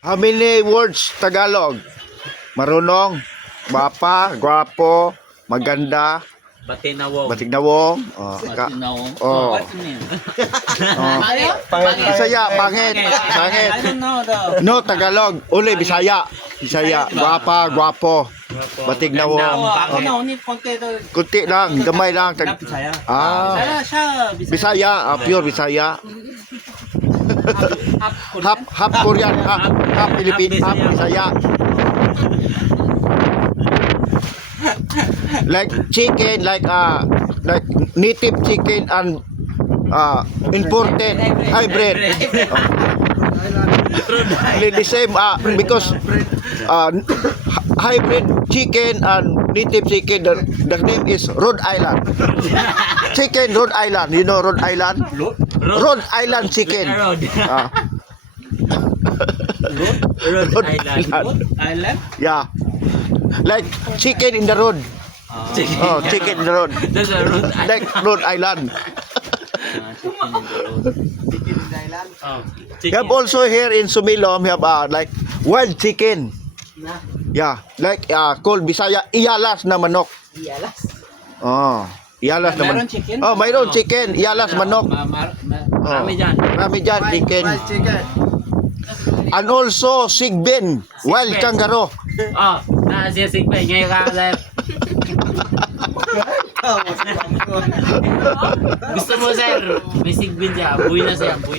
How many words Tagalog? Marunong, gwapa, gwapo, maganda, Batinawong. batignawong, Batinawong. Oh. What's the name? Bisaya, pangit, pangit. I don't know though. No, Tagalog, uli, Bisaya. Bisaya, gwapa, gwapo, batignawong. Ano, ni konti daw. Kunti lang, gamay lang. Bisaya. Ah, Siya, Bisaya, pure Bisaya. Half Korean, half Philippine, half Bisaya. Like chicken, like native chicken and imported hybrid. The same because hybrid chicken and native chicken, the name is Rhode Island. Chicken Rhode Island, you know Rhode Island? Rhode Island chicken. Rhode Island. Yeah. Like chicken in the road. Oh, chicken in the road. That's a Rhode Island. Like Rhode Island. We have also here in Sumilom, we have like wild chicken. Yeah, like called Bisaya, iyalas na manok. Iyalas. Oh, iyalas na manok. Mayroon chicken? Oh, mayroon chicken, iyalas manok. Marami dyan. Marami dyan, chicken. And also sigbin, wild kangaroo. Oh, siya sigpay. Ngayon ka sir. Gusto mo sir, may sigbin siya. Buhay na siya. Buhay na.